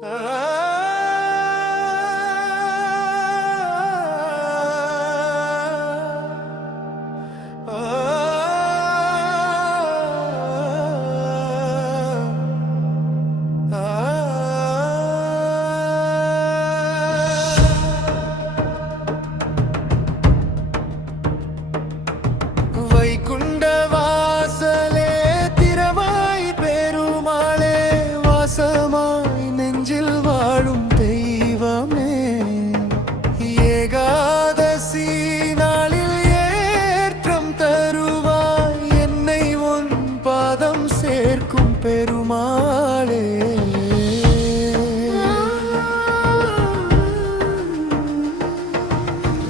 Ah. பாதம் சேர்க்கும் பெருமாளே.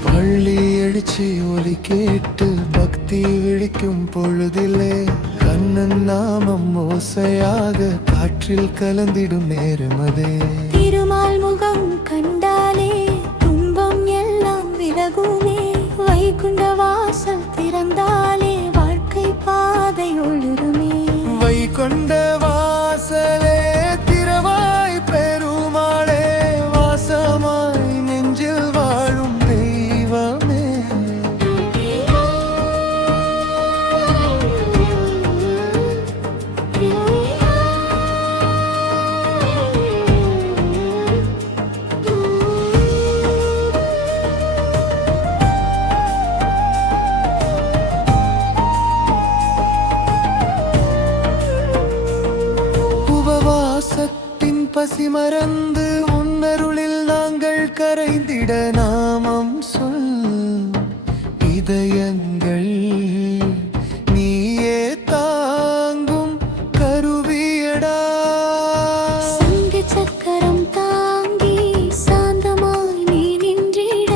பள்ளி அடிச்சு ஒலி கேட்டு பக்தி விழிக்கும் பொழுதிலே கண்ணன் நாமம் ஓசையாக காற்றில் கலந்திடும் நேரமதே. பாசத்தின் பசி மறந்து உன்னருளில் நாங்கள் கரைந்திட நாமம் சொல். இதயங்கள் நீயே தாங்கும் கருவியடா. சங்க சக்கரம் தாங்கி சாந்தமாய் நீ நின்றிட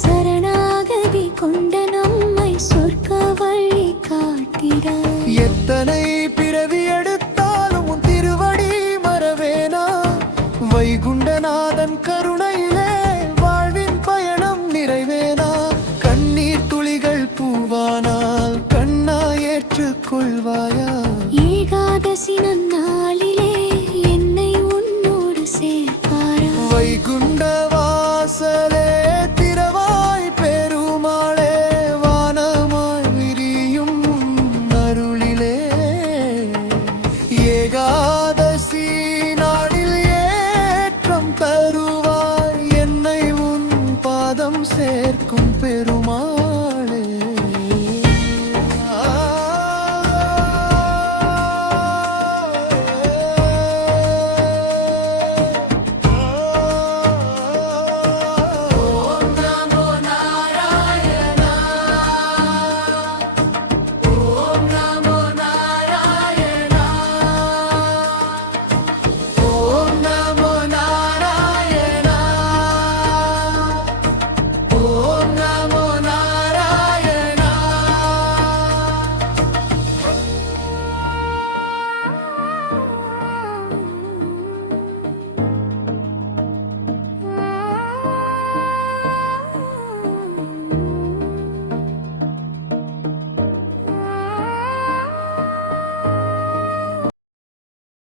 சரணாகதி கொண்ட நம்மை சொர்க்க வழி காட்டிட எத்தனை ser contigo.